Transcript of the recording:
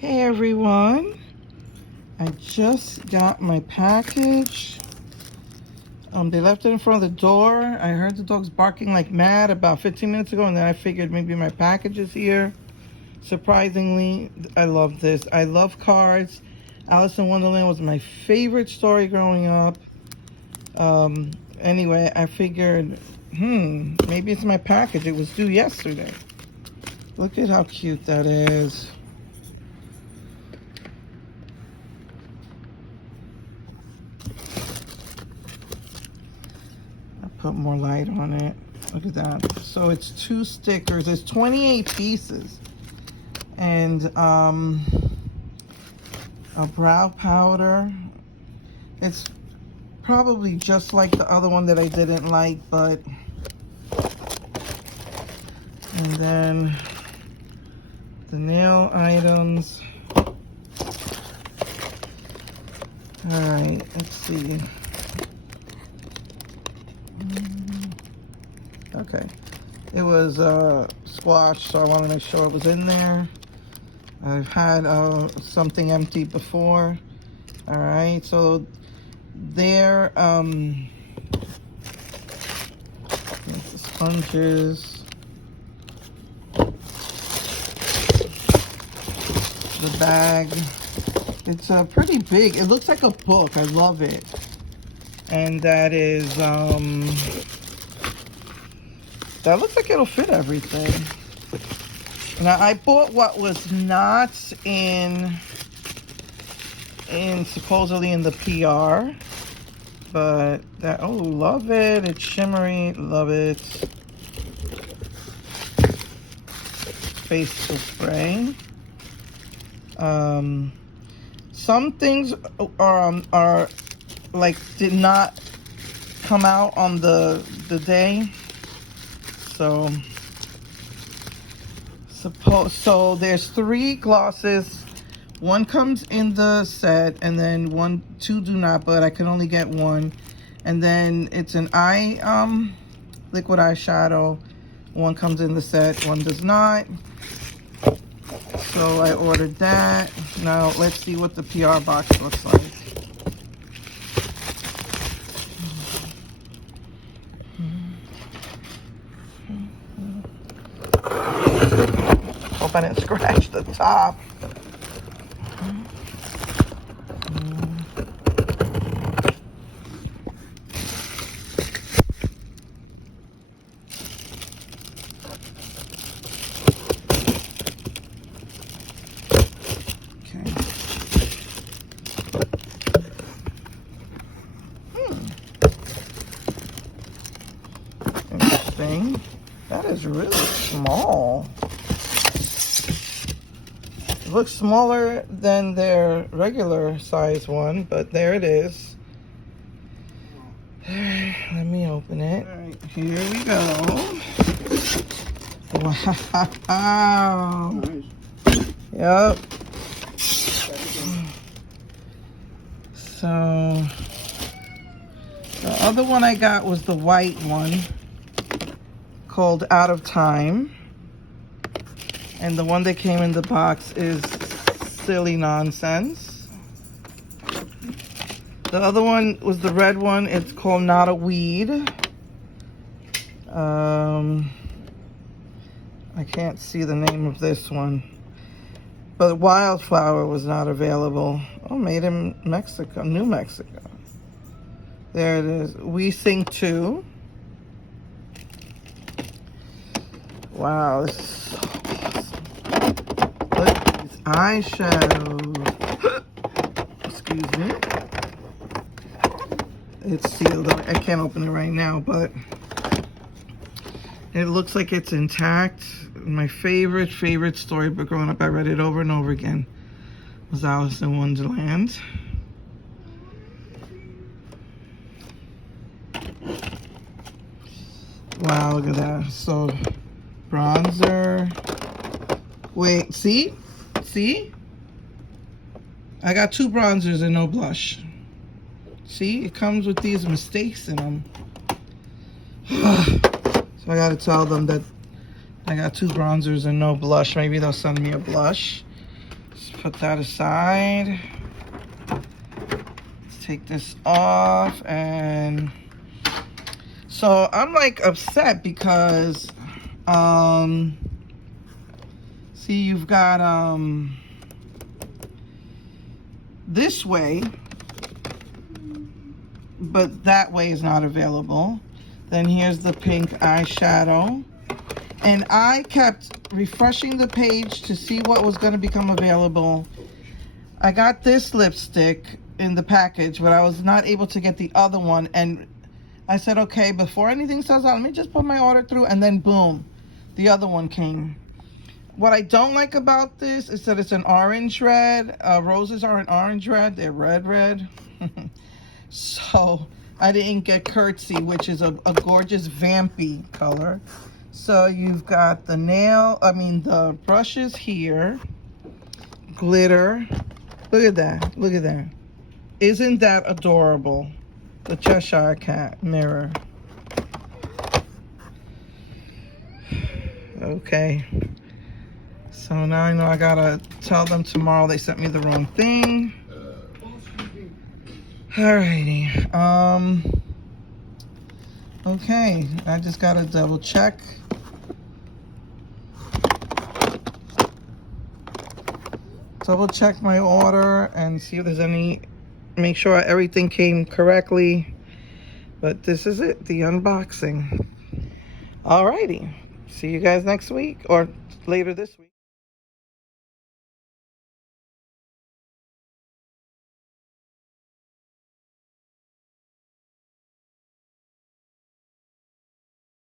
Hey everyone, I just got my package. They left it in front of the door. I heard the dogs barking like mad about 15 minutes ago, and then I figured maybe my package is here. Surprisingly, I love this. I love cards. Alice in Wonderland was my favorite story growing up. Anyway, I figured, maybe it's my package. It was due yesterday. Look at how cute that is. Put more light on it. Look at that. So it's 2 stickers. It's 28 pieces. And a brow powder. It's probably just like the other one that I didn't like, but... And then the nail items. Alright, let's see. Okay, it was squash, so I wanted to make sure it was in there. I've had something empty before. All right, so there, the sponges, the bag. It's pretty big. It looks like a book. I love it. And that is that looks like it'll fit everything. Now I bought what was not in supposedly in the PR, but that, oh, love it. It's shimmery, love it. Facial spray. Some things are like did not come out on the day. So there's 3 glosses. 1 comes in the set, and then 2 do not, but I can only get 1. And then it's an liquid eyeshadow. 1 comes in the set, 1 does not. So I ordered that. Now let's see what the PR box looks like. Hope I didn't scratch the top. Okay. Interesting. That is really small. It looks smaller than their regular size one, but there it is. Let me open it. All right, here we go. Wow. Nice. Yep. So the other one I got was the white one called Out of Time. And the one that came in the box is Silly Nonsense. The other one was the red one. It's called Not a Weed. I can't see the name of this one. But Wildflower was not available. Oh, made in Mexico, New Mexico. There it is. We Sing Too. Wow, this is so awesome. Look at these eyeshadows. Excuse me. It's sealed. I can't open it right now, but it looks like it's intact. My favorite story, but growing up I read it over and over again, was Alice in Wonderland. Wow, look at that. So, bronzer. Wait, see? I got 2 bronzers and no blush. See, it comes with these mistakes in them. So I gotta tell them that I got 2 bronzers and no blush. Maybe they'll send me a blush. Let's put that aside. Let's take this off. And so I'm like upset because see, you've got this way, but that way is not available. Then here's the pink eyeshadow. And I kept refreshing the page to see what was going to become available. I got this lipstick in the package, but I was not able to get the other one. And I said, okay, before anything sells out, let me just put my order through. And then boom, the other one came. What I don't like about this is that it's an orange red. Roses are an orange red. They're red. So I didn't get Curtsy, which is a gorgeous vampy color. So you've got the brushes here. Glitter. Look at that. Look at that. Isn't that adorable? The Cheshire Cat mirror. Okay. So now I know I gotta tell them tomorrow they sent me the wrong thing. Alrighty. Okay, I just gotta double check. Double check my order and see if there's any, make sure everything came correctly. But this is it, the unboxing. Alrighty. See you guys next week or later this week.